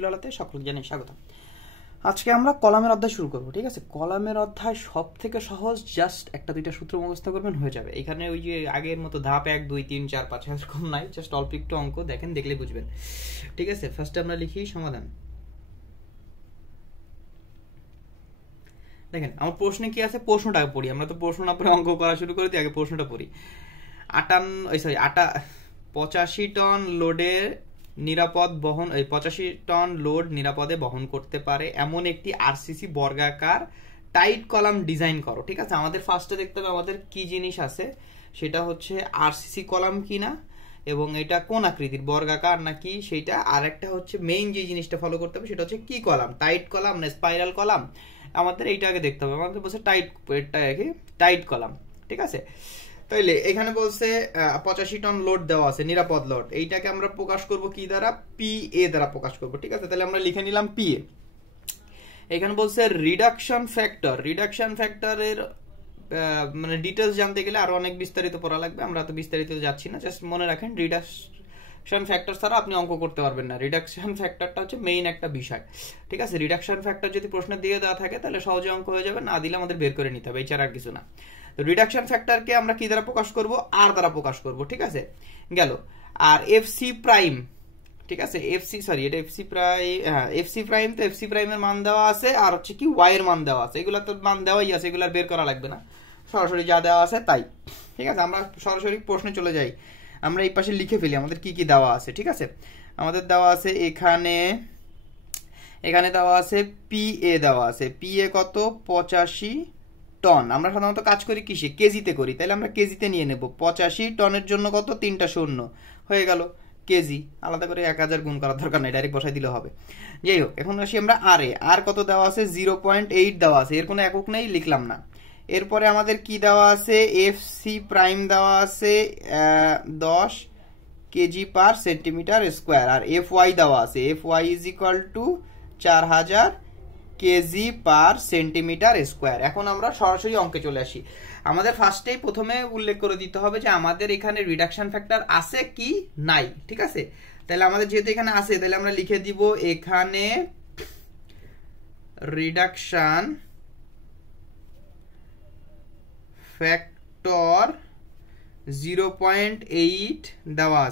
Table আলাতে সকলকে জানাই স্বাগত। আজকে আমরা কলামের অধ্যায় শুরু করব। ঠিক আছে, কলামের অধ্যায় সব থেকে সহজ, জাস্ট একটা দুইটা সূত্র মুখস্থ করবেন হয়ে যাবে। এখানে ওই যে আগের মতো ধাপ 1 2 3 4 5 এরকম নাই, জাস্ট অল্প একটু অঙ্ক দেখেন, দেখলে বুঝবেন। ঠিক আছে, ফার্স্টে আমরা লিখি সমাধান। দেখেন আমার প্রশ্নে কি আছে, প্রশ্নটা পড়ি। আমরা তো প্রশ্ন না পড়ে অঙ্ক করা শুরু করে দিই, আগে প্রশ্নটা পড়ি। 85 টন লোডের নিরাপদ বহন 85 টন লোড নিরাপদে বহন করতে পারে এমন একটি আরসিসি বর্গাকার টাইট কলাম ডিজাইন করো। ঠিক আছে, আমাদের ফার্স্টে দেখতে হবে আমাদের কি জিনিস আছে, সেটা হচ্ছে আরসিসি কলাম কিনা এবং এটা কোন আকৃতির, বর্গাকার নাকি সেটা। আর একটা হচ্ছে মেইন যে জিনিসটা ফলো করতে হবে সেটা হচ্ছে কি কলাম, টাইট কলাম না স্পাইরাল কলাম, আমাদের এইটা আগে দেখতে হবে। আমাদের বলছে টাইট কলাম। ঠিক আছে, তাইলে এখানে বলছে 85 টন লোড দেওয়া আছে, নিরাপদ লোড। এইটাকে আমরা প্রকাশ করব কি দ্বারা, পি এ দ্বারা প্রকাশ করব। ঠিক আছে, তাহলে আমরা লিখে নিলাম পি এ। এখানে বলছে রিডাকশন ফ্যাক্টরের মানে ডিটেলস জানতে গেলে আরো অনেক বিস্তারিত পড়া লাগবে, আমরা তো বিস্তারিত যাচ্ছি না। জাস্ট মনে রাখেন রিডাকশন ফ্যাক্টর ছাড়া আপনি অঙ্ক করতে পারবেন না। রিডাকশন ফ্যাক্টরটা হচ্ছে মেইন একটা বিষয়। ঠিক আছে, রিডাকশন ফ্যাক্টর যদি প্রশ্নের দিয়ে দেওয়া থাকে তাহলে সহজে অঙ্ক হয়ে যাবে, না দিলে আমাদের বের করে নিতে হবে, এছাড়া আর কিছু না। তো রিডাকশন ফ্যাক্টরকে আমরা কি দ্বারা প্রকাশ করব, আর দ্বারা প্রকাশ করব। ঠিক আছে, গেল। আর এফসি প্রাইম, ঠিক আছে, এটা এফসি প্রাইম, তো এফসি প্রাইমের মান দেওয়া আছে, আর হচ্ছে কি ওয়াই এর মান দেওয়া আছে। এগুলা তো মান দেওয়াই আছে, এগুলা বের করা লাগবে না, সরাসরি যা দেওয়া আছে তাই। ঠিক আছে, আমরা সরাসরি প্রশ্নে চলে যাই। আমরা এই পাশে লিখে ফেলি আমাদের কি কি দেওয়া আছে। ঠিক আছে, আমাদের দেওয়া আছে এখানে দেওয়া আছে পি এ দেওয়া আছে। পি এ কত, 85 টন। আমরা সাধারণত কাজ করি কিসে, কেজিতে করি, তাহলে আমরা কেজিতে নিয়ে নেব। 85 টনের জন্য কত, 3টা শূন্য হয়ে গেল কেজি। আলাদা করে 1000 গুণ করার দরকার নেই, ডাইরেক্ট বসাই দিলে হবে। যাই হোক, এখন আসি আমরা আর কত দেওয়া আছে, 0.8 দেওয়া আছে, এর কোনো একক নেই, লিখলাম না। এরপরে আমাদের কি দেওয়া আছে, এফসি প্রাইম দেওয়া আছে 10 কেজি পার সেন্টিমিটার স্কোয়ার। আর এফ ওয়াই দেওয়া আছে, F Y is equal to 4000 KG per centimetre square. এখন আমরা সরাসরি অঙ্কে চলে আসি। আমাদের ফার্স্টেই প্রথমে উল্লেখ করে দিতে হবে যে আমাদের এখানে রিডাকশন ফ্যাক্টর আছে কি নাই। ঠিক আছে, তাহলে আমাদের যেহেতু এখানে আছে, তাহলে আমরা লিখে দিব এখানে রিডাকশন ফ্যাক্টর 0.8 দেওয়া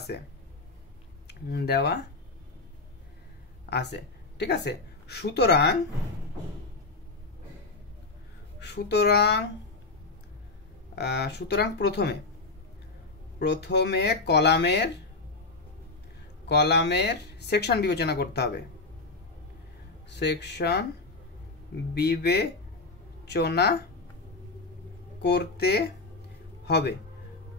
আছে। ঠিক আছে, সুতরাং প্রথমে কলামের সেকশন বিবেচনা করতে হবে,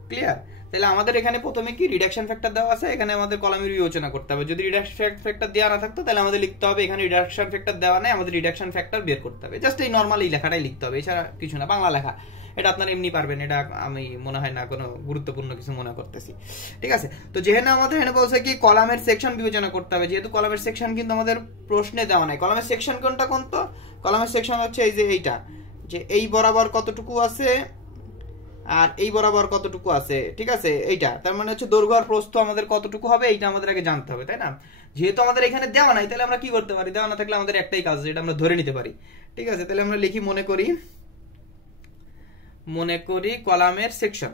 ক্লিয়ার? তাহলে আমাদের এখানে প্রথমে কি রিডাকশন ফ্যাক্টর দেওয়া আছে, এখানে আমাদের কলামের বিবেচনা করতে হবে। যদি রিডাকশন ফ্যাক্টর দেওয়া না থাকতো তাহলে আমাদের লিখতে হবে এখানে রিডাকশন ফ্যাক্টর দেওয়া নাই, আমাদের রিডাকশন ফ্যাক্টর বের করতে হবে। জাস্ট এই নরমাল এই লেখাটাই লিখতে হবে, এছাড়া কিছু না। বাংলা লেখা, এটা আপনারা এমনি পারবেন, এটা আমি মনে হয় না কোনো গুরুত্বপূর্ণ কিছু মনে করতেছি। ঠিক আছে, তো যেহেতু আমাদের এখানে বলছে কি কলামের সেকশন বিবেচনা করতে হবে, যেহেতু কলামের সেকশন কিন্তু আমাদের প্রশ্নে দেওয়া নাই। কলামের সেকশন কোনটা, কলামের সেকশন হচ্ছে এই যে এইটা, যে এই বরাবর কতটুকু আছে আর এই বরাবর কতটুকু আছে। ঠিক আছে, এইটা তার মানে হচ্ছে দৈর্ঘ্য আর প্রস্থ আমাদের কতটুকু হবে, এইটা আমাদের আগে জানতে হবে, তাই না? যেহেতু আমাদের এখানে দেওয়া নাই, তাহলে আমরা কি করতে পারি, দেওয়া না থাকলে আমাদের একটাই কাজ, যেটা আমরা ধরে নিতে পারি। ঠিক আছে, তাহলে আমরা লিখি, মনে করি কলামের সেকশন,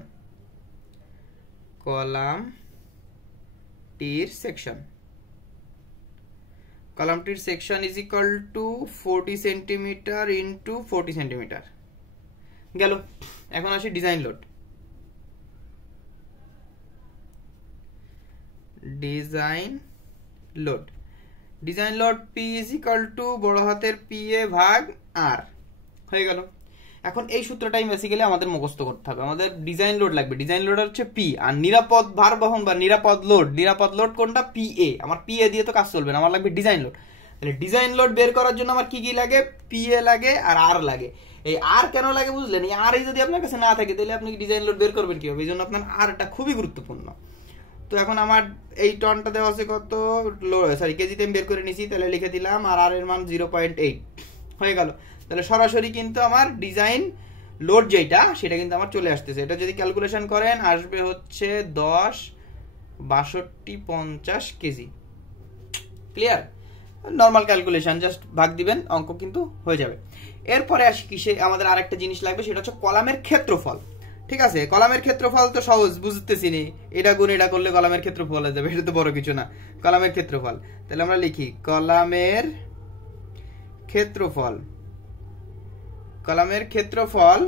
কলামটির section is equal to 40 centimetre into 40 centimetre. গেল। এখন আসি design load P is equal to বড় হাতের পি এ ভাগ আর, হয়ে গেল। এখন এই সূত্রটাই বেসিক্যালি আমাদের মুখস্থ করতে হবে। আমাদের ডিজাইন লোড লাগবে, ডিজাইন লোড হচ্ছে পি, আর নিরাপদ ভার বহন বা নিরাপদ লোড কোনটা, পি এ। আমার পি এ দিয়ে তো কাজ চলবে না, আমার লাগবে ডিজাইন লোড। তাহলে ডিজাইন লোড বের করার জন্য আমার কি কি লাগে, পি এ লাগে আর লাগে। এই আর কেন লাগে বুঝলেন, এই আর যদি আপনার কাছে না থাকে তাহলে আপনি ডিজাইন লোড বের করবেন কিভাবে, এই জন্য আপনার আরটা খুবই গুরুত্বপূর্ণ। তো এখন আমার এই টনটা দেওয়া আছে কত, কেজিতে আমি বের করে নিছি, তাহলে লিখে দিলাম আর এর মান 0.8 হয়ে গেল। তাহলে সরাসরি কিন্তু আমার ডিজাইন লোড যেটা, সেটা কিন্তু আমার চলে আসতেছে। এটা যদি ক্যালকুলেশন করেন আসবে হচ্ছে 10 6250 KG. Clear? Normal calculation, just ভাগ দিবেন, অঙ্ক কিন্তু হয়ে যাবে। এরপরে আসি কিসে, আমাদের আরেকটা জিনিস লাগবে, সেটা হচ্ছে কলামের ক্ষেত্রফল। ঠিক আছে, কলামের ক্ষেত্রফল তো সহজ, বুঝতেছি নি, এটা গুণ এটা করলে কলামের ক্ষেত্রফল হয়ে যাবে, এটা তো বড় কিছু না। কলামের ক্ষেত্রফল, তাহলে আমরা লিখি কলামের ক্ষেত্রফল, কলামের ক্ষেত্রফল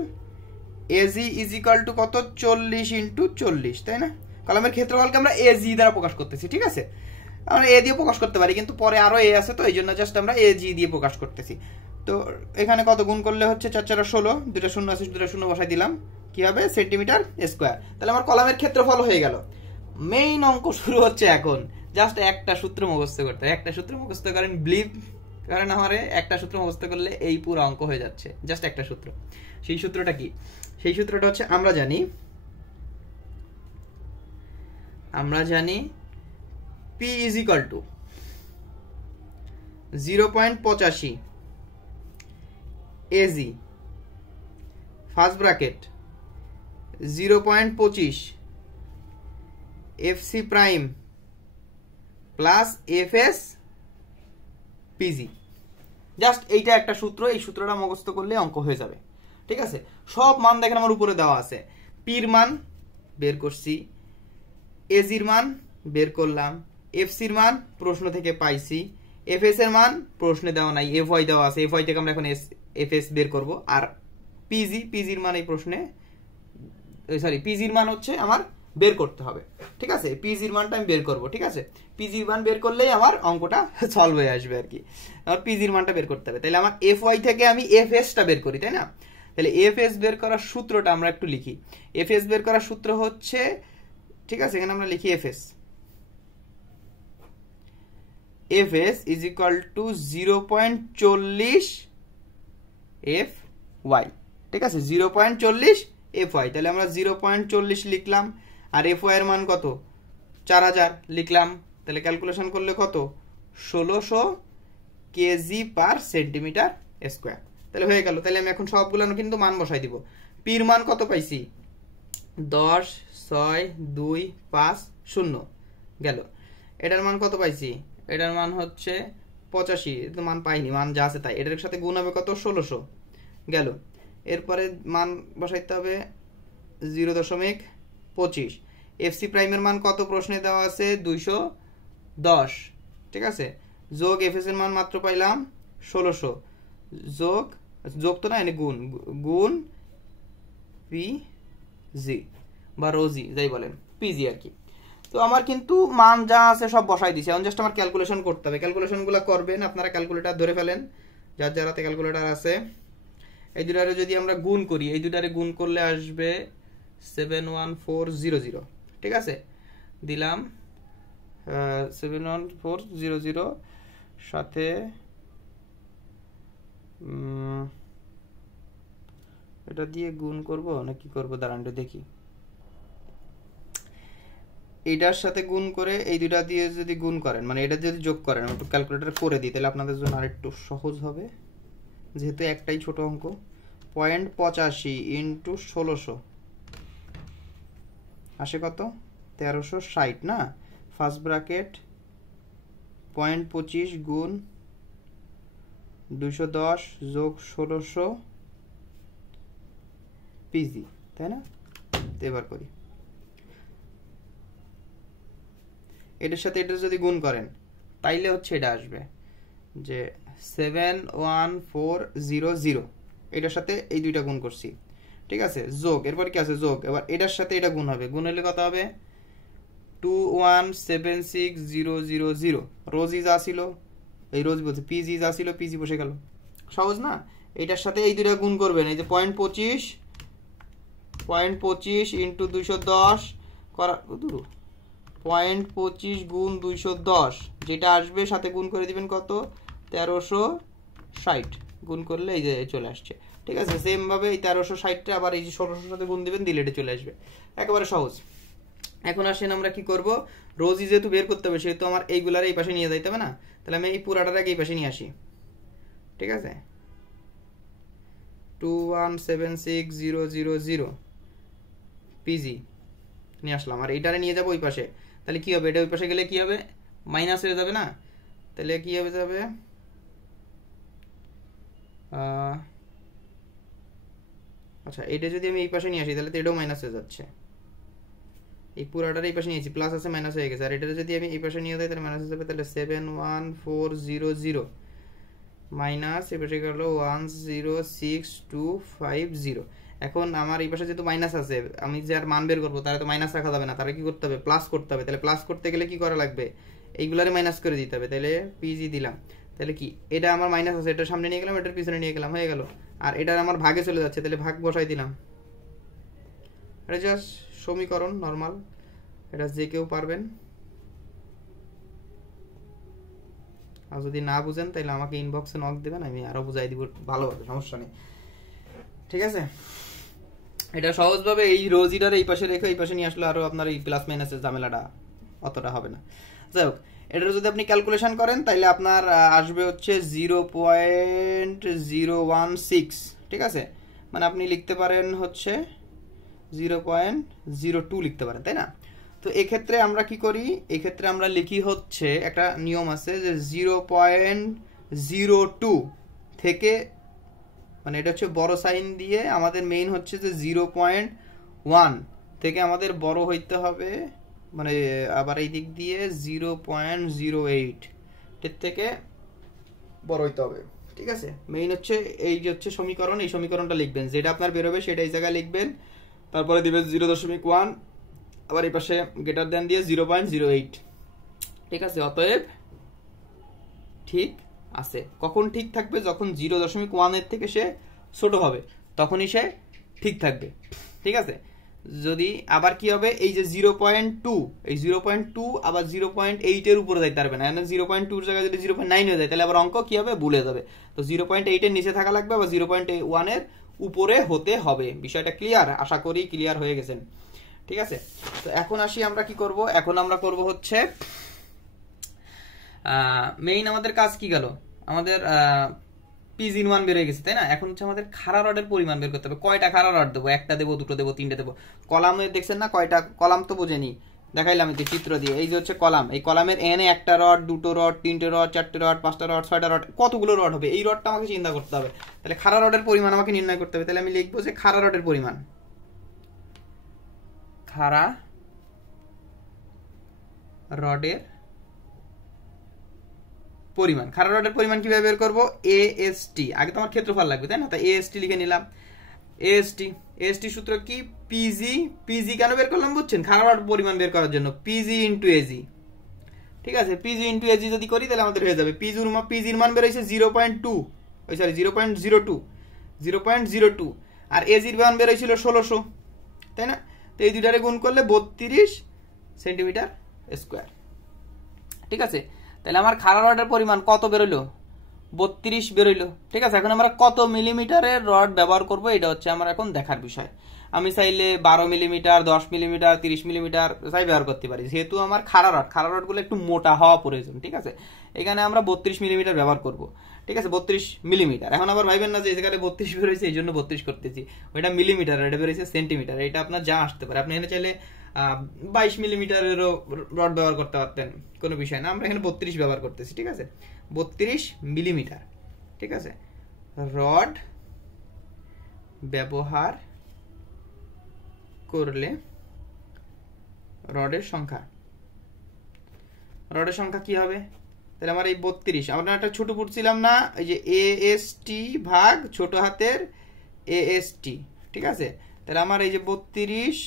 এজি ইজ ইকুয়াল টু কত, 40 ইন্টু 40, তাই না? কলামের ক্ষেত্রফলকে আমরা এজি দ্বারা প্রকাশ করতেছি। ঠিক আছে, আমরা এ দিয়ে প্রকাশ করতে পারি, কিন্তু পরে আরো এ আছে, তো এই জন্য জাস্ট আমরা এজি দিয়ে প্রকাশ করতেছি। তো এখানে কত গুণ করলে হচ্ছে 4 4 16, দুটো শূন্য আছে, দুটো শূন্য বসাই দিলাম, কি হবে, সেন্টিমিটার স্কোয়ার। তাহলে আমার কলামের ক্ষেত্রফল হয়ে গেল। মেইন অঙ্ক শুরু হচ্ছে এখন, জাস্ট একটা সূত্র মুখস্থ করতে হয়, একটা সূত্র মুখস্থ করেন, বিলিভ করেন আমারে, একটা সূত্র মুখস্থ করলে এই পুরো অঙ্ক হয়ে যাচ্ছে, জাস্ট একটা সূত্র। সেই সূত্রটা কি? সেই সূত্রটা হচ্ছে আমরা জানি P is equal to 0.85 AG first bracket 0.25 FC prime plus FS PG। Just এইটা একটা সূত্র, এই সূত্রটা মুখস্থ করলে অঙ্ক হয়ে যাবে। ঠিক আছে, সব মান দেখেন আমার উপরে দেওয়া আছে, পির মান বের করছি, এজির মান বের করলাম, এফসির মান প্রশ্ন থেকে পাইছি, এফএস এর মান প্রশ্নে দেওয়া নাই, এফওয়াই দেওয়া আছে, এফওয়াই থেকে আমরা এখন এফএস বের করব, আর পিজির মান এই প্রশ্নে, সরি পিজির মান হচ্ছে আমার বের করতে হবে। ঠিক আছে, পিজির মানটা আমি বের করব। ঠিক আছে, পিজির মান বের করলেই আমার অঙ্কটা সলভ হয়ে আসবে আর কি। আমার পিজির মানটা বের করতে হবে, তাহলে আমার এফওয়াই থেকে আমি এফএসটা বের করি, তাই না? তাহলে এফএস বের করার সূত্রটা আমরা একটু লিখি। এফএস বের করার সূত্র হচ্ছে, ঠিক আছে, এখানে আমরা লিখি FS is equal two 0.40 FY। ঠিক আছে, 0.40 FY, তাহলে আমরা 0.40 লিখলাম, আর FY এর মান কত, 4000 লিখলাম, তাহলে ক্যালকুলেশন করলে কত, 1600 কেজি পার সেন্টিমিটার স্কোয়ার। তাহলে হয়ে গেল। তাহলে আমি এখন সবগুলো কিন্তু মান বসাই দিব। পির মান কত পাইছি, 10 6 2 5 0 গেল। এটার মান কত পাইছি, এটার মান হচ্ছে 85, তো মান পাইনি, মান যা আছে তাই, এটার সাথে গুণ হবে কত, 1600 গেল। এরপরে মান বসাইতে হবে 0.25। এফসি প্রাইমের মান কত প্রশ্নে দেওয়া আছে, 210। ঠিক আছে, যোগ এফএস এর মান মাত্র পাইলাম 1600, যোগ তো না, এনে গুণ পিজি বা রোজি যাই বলেন, পিজি আর কি। তো আমার কিন্তু মান যা আছে সব বসাই দিছে, এখন জাস্ট আমার ক্যালকুলেশন করতে হবে। ক্যালকুলেশনগুলো করবেন আপনারা, ক্যালকুলেটর ধরে ফেলেন, যার হাতে ক্যালকুলেটর আছে। এই দুটারে যদি আমরা গুণ করি, এই দুটারে গুণ করলে আসবে 71400। ঠিক আছে, দিলাম 71400, সাথে এটা দিয়ে গুণ করব না কি করব, দাঁড়ান দেখি। এইটার সাথে গুণ করে এই দুটা দিয়ে যদি গুণ করেন, মানে এটা যদি যোগ করেন, আমি একটু ক্যালকুলেটর করে দিই, তাহলে আপনাদের জন্য আরেকটু সহজ হবে, যেহেতু একটাই ছোট অঙ্ক। 0.85 ইন্টু 1600 আসে কত, 1360 না? ফার্স্ট ব্র্যাকেট 0.25 গুণ 210 যোগ 1600 পিজি, তাই না? এবার করি, এটার সাথে এটা যদি গুণ করেন তাইলে হচ্ছে এটা আসবে যে 71400, এটার সাথে এই দুইটা গুণ করছি। ঠিক আছে, যোগ, এরপর কি আছে, যোগ, এবার এটার সাথে এটা গুণ হবে, গুণ হলে কত হবে, 2176000। রোজি যা ছিল, এই রোজ বলছে, পিজি যা ছিল, পিজি বসে গেল, সহজ না? এটার সাথে এই দুইটা গুণ করবেন, এই যে 0.25 ইন্টু 210 করা, 0.25 গুণ 210, যেটা আসবে সাথে গুণ করে দিবেন কত, 1360, গুণ করলে এই যে চলে আসছে। ঠিক আছে, সেম ভাবে এই 1360টা আবার এই যে 1600 সাথে গুণ দিবেন, দিলে এটা চলে আসবে, একেবারে সহজ। এখন আসেন আমরা কি করব, রোজি যেহেতু বের করতে হবে, সেহেতু আমার এইগুলার এই পাশে নিয়ে যাইতে হবে না, তাহলে আমি এই পুরাটার আগে এই পাশে নিয়ে আসি। ঠিক আছে, 2176000 পিজি নিয়ে আসলাম, আর এইটারে নিয়ে যাবো ওই পাশে, তাহলে কি হবে, এটা ওই পাশে গেলে কি হবে, মাইনাস হয়ে যাবে না? তাহলে কি হবে যাবে আচ্ছা এটা যদি আমি এই পাশে নিয়ে আসি তাহলে তো এটাও মাইনাস হয়ে যাচ্ছে, এই পুরাটার এই পাশে নিয়েছি প্লাস আছে মাইনাস হয়ে গেছে, আর এটা যদি আমি এই পাশে নিয়ে যাই তাহলে মাইনাস হয়ে যাবে। তাহলে 71400 মাইনাস এই পাশে গেল 106250। এখন আমার এই পাশে যেহেতু মাইনাস আছে, আমি যে আর মান বের করবো তাহলে তো মাইনাস রাখা যাবে না, তাহলে কি করতে হবে প্লাস করতে হবে। তাহলে প্লাস করতে গেলে কি করা লাগবে, এইগুলারে মাইনাস করে দিতে হবে। তাহলে পিজি দিলাম, তাহলে কি এটা আমার মাইনাস আছে, এটা সামনে নিয়ে গেলাম, এটার পিছনে নিয়ে গেলাম, হয়ে গেল। আর এটা আমার ভাগে চলে যাচ্ছে, তাহলে ভাগ বসাই দিলাম। এটা জাস্ট সমীকরণ নর্মাল, এটা যে কেউ পারবেন। আর যদি না বুঝেন তাহলে আমাকে ইনবক্সে নক দেবেন, আমি আরো বুঝাই দিব ভালোভাবে, সমস্যা নেই, ঠিক আছে। এটা সহজভাবে এই রোজিটার এই পাশে রেখে এই পাশে নিয়ে আসলে আরো আপনার এই প্লাস মাইনাসের ঝামেলাটা অতটা হবে না। যাই হোক, এটার যদি আপনি ক্যালকুলেশন করেন তাহলে আপনার আসবে হচ্ছে 0.016, ঠিক আছে। মানে আপনি লিখতে পারেন হচ্ছে 0.02 লিখতে পারেন, তাই না। তো এক্ষেত্রে আমরা কি করি, এক্ষেত্রে আমরা লিখি হচ্ছে একটা নিয়ম আছে যে 0.02 থেকে, মানে এটা হচ্ছে বড় সাইন দিয়ে, আমাদের মেইন হচ্ছে যে 0.1 থেকে আমাদের বড় হইতে হবে, মানে আবার এই দিক দিয়ে 0.08 এর থেকে বড় হইতে হবে, ঠিক আছে। মেইন হচ্ছে এই যে হচ্ছে সমীকরণ, এই সমীকরণটা লিখবেন, যেটা আপনার বেরোবে সেটা এই জায়গায় লিখবেন, তারপরে দিবেন 0.1, আবার এই পাশে গ্রেটার দেন দিয়ে 0.08, ঠিক আছে। অতএব ঠিক আছে। কখন ঠিক থাকবে, যখন 0.1 এর থেকে সে ছোট হবে তখনই সে ঠিক থাকবে, ঠিক আছে। যদি আবার কি হবে, এই যে 0.2, এই 0.2 আবার 0.8 এর উপরে যাইতে পারবে না, 0.2 এর জায়গায় যদি 0.9 হয়ে যায় তাহলে আবার অঙ্ক কি হবে, ভুলে যাবে। তো 0.8 এর নিচে থাকা লাগবে, আবার 0.1 এর উপরে হতে হবে। বিষয়টা ক্লিয়ার, আশা করি ক্লিয়ার হয়ে গেছেন, ঠিক আছে। তো এখন আসি আমরা কি করব, এখন আমরা করব হচ্ছে মেইন আমাদের কাজ কি গেল, আমাদের পিজিন ওয়ান বের হয়ে গেছে, তাই না। এখন হচ্ছে আমাদের খাড়া রডের পরিমাণ বের করতে হবে। কয়টা খাড়া রড দেবো, একটা দেবো, দুটো দেবো, তিনটে দেবো। কলামে দেখছেন না কয়টা কলাম, তো বোঝেনি, দেখাইলাম এই চিত্র দিয়ে। এই যে হচ্ছে কলাম, এই কলামের এনে একটা রড, দুটো রড, তিনটে রড, চারটে রড, পাঁচটা রড, ছয়টা রড, কতগুলো রড হবে এই রডটা আমাকে চিন্তা করতে হবে। তাহলে খাড়া রডের পরিমাণ আমাকে নির্ণয় করতে হবে। তাহলে আমি লিখবো যে খাড়া রডের পরিমাণ, খাড়া রডের পরিমাণ। খাড়া রডের পরিমাণ কিভাবে বের করবো, এএসটি, আগে তো আমার ক্ষেত্রফল লাগবে, তাই না। তাই এএসটি লিখে নিলাম। এএসটি সূত্র কি, পিজি। পিজি কেন বের করলাম বুঝছেন, খাড়া রড পরিমাণ বের করার জন্য, পিজি ইন্টু এজি, ঠিক আছে। পিজি ইন্টু এজি যদি করি তাহলে আমাদের হয়ে যাবে, পিজির মান বের হয়েছে 0.2, ওই সরি 0.02, আর এজির মান বের হয়েছিল 1600, তাই না। তো এই দুইটারে গুণ করলে 32 সেন্টিমিটার স্কোয়ার, ঠিক আছে। তাহলে আমার খাড়া রডের পরিমাণ কত বেরোলো, 32 বেরোইলো, ঠিক আছে। এখন আমরা কত মিলিমিটারের রড ব্যবহার করব, এটা হচ্ছে আমার এখন দেখার বিষয়। আমি চাইলে 12 মিলিমিটার, 10 মিলিমিটার, 30 মিলিমিটার চাই ব্যবহার করতে পারি, যেহেতু আমার খাড়া রডগুলো একটু মোটা হওয়া প্রয়োজন, ঠিক আছে। এখানে আমরা 32 মিলিমিটার ব্যবহার করব, ঠিক আছে, 32 মিলিমিটার। এখন আবার ভাইবেন না যে এখানে 32 বেরোয়েছে এই জন্য 32 করতেছি, ওইটা মিলিমিটার, এটা বেরোয়েছে সেন্টিমিটার, এটা আপনার যা আসতে পারে। আপনি এখানে চাইলে 22 মিলিমিটারেরও রড ব্যবহার করতে পারতেন, কোনো বিষয় না। আমরা এখানে 32 ব্যবহার করতেছি, ঠিক আছে, 32 মিলিমিটার, ঠিক আছে। রড ব্যবহার করলে রডের সংখ্যা কি হবে, তাহলে আমার এই 32, আমরা একটা ছোট পড়ছিলাম না, এই যে এএসটি ভাগ ছোট হাতের এএসটি, ঠিক আছে। তাহলে আমার এই যে 32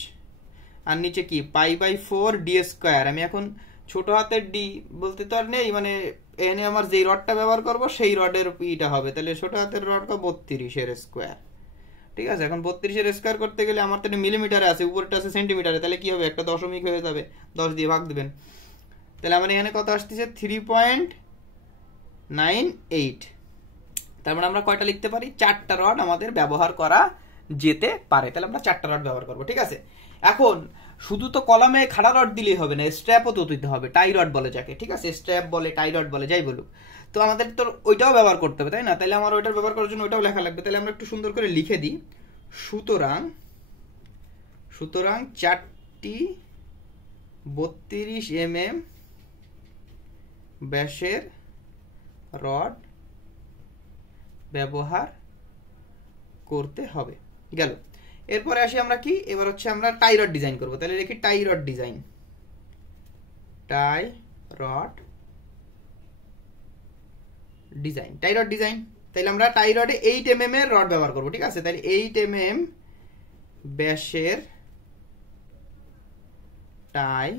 আর নিচে কি π/4 ডি স্কয়ার। আমি এখন ছোট হাতের ডি বলতে তো আর নেই, মানে এখানে আমার যেই রডটা ব্যবহার করব সেই রডের ইটা হবে, তাহলে ছোট হাতের রড 32 এর স্কয়ার, ঠিক আছে। এখন 32 এর স্কয়ার করতে গেলে আমার তো মিলিমিটারে আছে, উপরটা আছে সেন্টিমিটারে, তাহলে কি হবে, একটা দশমিক হয়ে যাবে, 10 দিয়ে ভাগ দিবেন। তাহলে আমার এখানে কত আসতেছে 3.98। তার মানে আমরা কয়টা লিখতে পারি, 4টা রড আমাদের ব্যবহার করা যেতে পারে। তাহলে আমরা 4টা রড ব্যবহার করব, ঠিক আছে। এখন শুধু তো কলামে খাড়া রড দিলেই হবে না, স্ট্র্যাপও তো দিতে হবে, টাই রড বলে যাকে, ঠিক আছে। স্ট্র্যাপ বলে, টাই রড বলে, যাই বলুক, তো আমাদের তো ওইটাও ব্যবহার করতে হবে, তাই না। তাহলে আমার ওইটার ব্যবহার করার জন্য ওইটাও লেখা লাগবে। তাহলে আমরা একটু সুন্দর করে লিখে দিই, সুতরাং 4টি 32 mm ব্যাসের রড ব্যবহার করতে হবে। গেল। এরপরে আসি আমরা কি, এবার হচ্ছে আমরা টাই রড ডিজাইন করব। তাহলে লিখি টাই রড ডিজাইন, টাই রড ডিজাইন, টাই রড ডিজাইন। তাহলে আমরা টাই রডে 8 mm এর রড ব্যবহার করব, ঠিক আছে। তাহলে 8 mm ব্যাসের টাই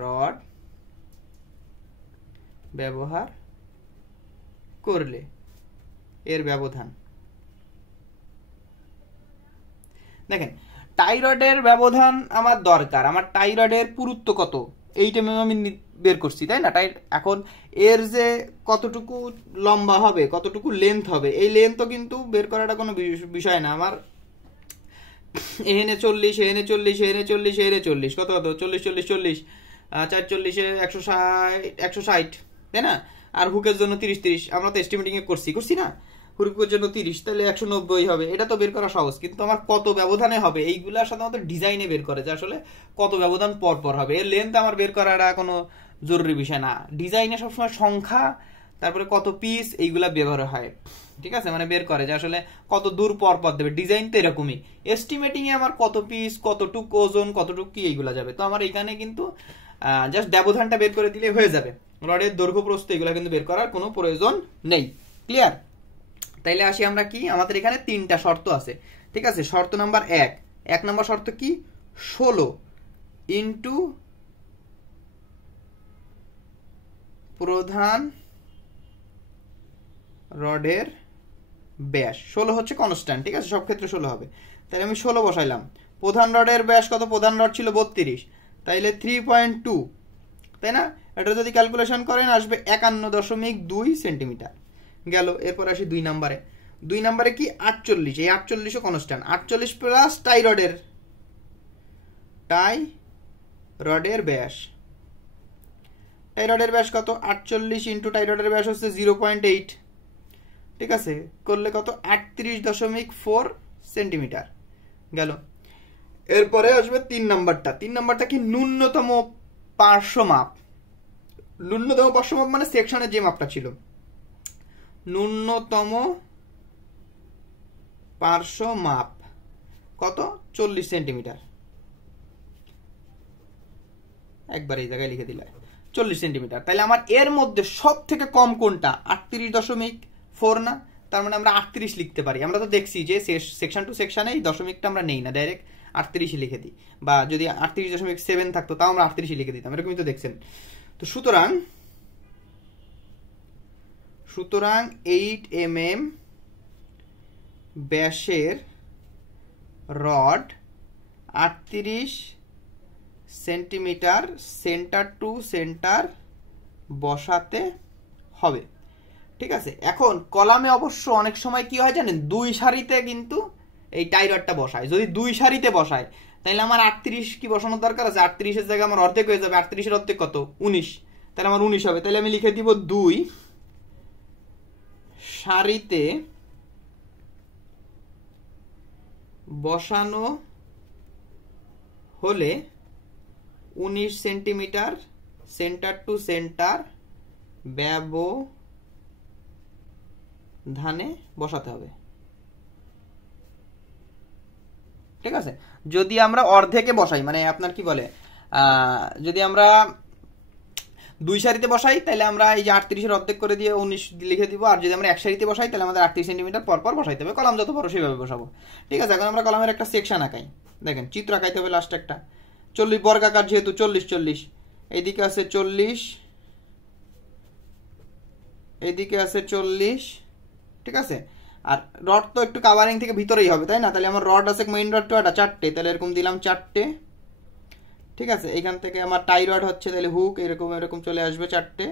রড ব্যবহার করলে এর ব্যবধান, দেখেন টাই রডের ব্যবধান আমার দরকার, আমার টাই রডের পুরুত্ব কত 8 mm আমি বের করছি, তাই না। টাই এখন এর যে কতটুকু লম্বা হবে, কতটুকু লেন্থ হবে, এই লেন্থও কিন্তু বের করাটা কোনো বিষয় না। আমার এখানে 40, এখানে 40, এখানে 40, এখানে 40, কত কত 40 40 40 4 40 160, তাই না। আর হুকের জন্য 30 30 আমরা তো এস্টিমেটিং এ করছি না, হুকের জন্য 30, তাহলে 190 হবে। এটা তো বের করা সহজ, কিন্তু আমার কত ব্যবধানে হবে এইগুলা সাধারণত ডিজাইনে বের করে, যে আসলে কত ব্যবধান পর পর হবে। এর লেন্থ আমার বের করাটা কোনো জরুরি বিষয় না। ডিজাইনে সবসময় সংখ্যা, তারপরে কত পিস, এইগুলা ব্যবহার হয়, ঠিক আছে। মানে বের করে যে আসলে কত দূর পর পর দেবে। ডিজাইন তো এরকমই, এস্টিমেটিং এ আমার কত পিস, কতটুক ওজন, কতটুক কি এইগুলা যাবে। তো আমার এখানে কিন্তু জাস্ট ব্যবধানটা বের করে দিলে হয়ে যাবে। রডের দৈর্ঘ্য প্রস্থ এগুলা কিন্তু বের করার কোনো প্রয়োজন নেই। ক্লিয়ার? তাইলে আসি আমরা কি, আমাদের এখানে 3টা শর্ত আছে, ঠিক আছে। শর্ত নাম্বার 1 নম্বর শর্ত কি, 16 ইন্টু প্রধান রডের ব্যাস। 16 হচ্ছে কনস্ট্যান্ট, ঠিক আছে, সব ক্ষেত্রে 16 হবে। তাহলে আমি 16 বসাইলাম। প্রধান রডের ব্যাস কত, প্রধান রড ছিল 32, তাইলে 3.2, তাই না। এটা যদি ক্যালকুলেশন করেন আসবে 51.2 সেন্টিমিটার। গেল। এরপর আসি 2 নম্বরে। 2 নম্বরে কি 48, এই 48ও কনস্ট্যান্ট। 48 প্লাস টাই রডের ব্যাস। টাই রডের ব্যাস কত, 48 ইন্টু টাই রডের ব্যাস হচ্ছে 0.8, ঠিক আছে, করলে কত 38.4 সেন্টিমিটার। গেল। এরপরে আসবে 3 নাম্বারটা। 3 নাম্বারটা কি, ন্যূনতম পার্শ্ব মাপ। ন্যূনতম পার্শ্ব মাপ মানে সেকশনের যে মাপটা ছিল, ন্যূনতম পার্শ্ব মাপ কত, 40 সেন্টিমিটার। একবার এই জায়গায় লিখে দিলে 40 সেন্টিমিটার। তাহলে আমার এর মধ্যে সব থেকে কম কোনটা, 38.4 না। তার মানে আমরা 38 লিখতে পারি। আমরা তো দেখছি যে সেকশন টু সেকশনে এই দশমিকটা আমরা নেই না, ডাইরেক্ট 38 লিখে দিই। বা যদি 38.7 থাকতো তাও আমরা 38 লিখে দিতাম, এরকমই তো দেখছেন। তো সুতরাং 8 mm ব্যাসের rod 38 centimetre centre to centre বসাতে হবে, ঠিক আছে। এখন কলামে অবশ্য অনেক সময় কি হয় জানেন, 2 সারিতে কিন্তু এই টাই রডটা বসায়। যদি 2 সারিতে বসায় তাহলে আমার 38 কি বসানোর দরকার আছে, 38 এর জায়গায় আমার অর্ধেক হয়ে যাবে। 38 এর অর্ধেক কত, 19, তাহলে আমার 19 হবে। তাহলে আমি লিখে দিব 2 সারিতে বসানো হলে 19 সেন্টিমিটার সেন্টার টু সেন্টার ব্যবধানে বসাতে হবে, ঠিক আছে। যদি আমরা অর্ধেকে বসাই, মানে আপনার কি বলে, যদি আমরা 2 সারিতে বসাই তাহলে আমরা এই যে 38 এর অর্ধেক করে দিয়ে 19 লিখে দিব। আর যদি আমরা 1 সারিতে বসাই তাহলে আমাদের 38 সেন্টিমিটার পর পর বসাইতে হবে। কলাম যত বড় সেইভাবে বসাবো, ঠিক আছে। এখন আমরা কলামের একটা সেকশন আঁকাই। দেখেন চিত্র আঁকাইতে হবে লাস্ট একটা 40 বর্গাকার, যেহেতু 40 40, এইদিকে আছে 40, এইদিকে আছে 40, ঠিক আছে। আর রড তো একটু কাভারিং থেকে ভিতরেই হবে, তাই না। তাহলে আমার রড আছে, মেইন রড তো এটা 4টে, তাহলে এরকম দিলাম 4টে, ঠিক আছে। এইখান থেকে আমার টাই রড হচ্ছে, তাহলে হুক এরকম এরকম চলে আসবে 4টে।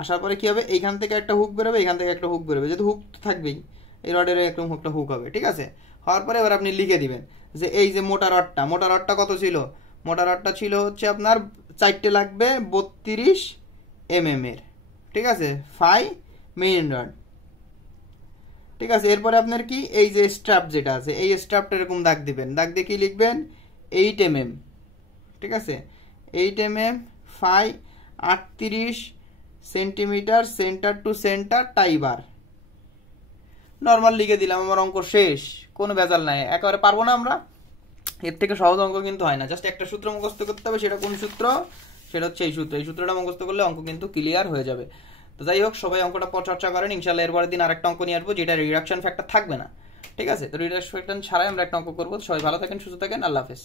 আসার পরে কি হবে, এইখান থেকে একটা হুক বেরোবে, এইখান থেকে একটা হুক বেরোবে, যেহেতু হুক তো থাকবেই, এই রডের এরকম একটা হুক হবে, ঠিক আছে। হওয়ার পরে এবার আপনি লিখে দিবেন যে এই যে মোটা রডটা কত ছিল, মোটা রডটা ছিল হচ্ছে আপনার 4টে লাগবে 32 mm এর, ঠিক আছে, 5 মেইন রড, ঠিক আছে। এরপরে আপনার কি, এই যে স্ট্র্যাপ যেটা আছে, এই স্ট্র্যাপটা এরকম দাগ দিবেন, দাগ দিয়ে কি লিখবেন 8 mm, ঠিক আছে। 8 mm 5 38 centimetre centre to centre tie bar. Normal লিখে দিলাম, আমার অঙ্ক শেষ, কোনো ভেজাল নাই। একেবারে পারবো না আমরা? এর থেকে সহজ অঙ্ক কিন্তু হয় না। জাস্ট একটা সূত্র মুখস্থ করতে হবে। সেটা কোন সূত্র? সেটা হচ্ছে এই সূত্র। এই সূত্রটা মুখস্থ করলে অঙ্ক কিন্তু ক্লিয়ার হয়ে যাবে। তো যাই হোক, সবাই অঙ্কটা চর্চা করেন। ইনশাল্লাহ এরপরের দিন আরেকটা অঙ্ক নিয়ে আসবো, যেটা রিডাকশন ফ্যাক্টর থাকবে না। ঠিক আছে? তো রিডাকশন ফ্যাক্টর ছাড়াই আমরা একটা অঙ্ক করবো। সবাই ভালো থাকেন, সুস্থ থাকেন, আল্লাহ হাফেজ।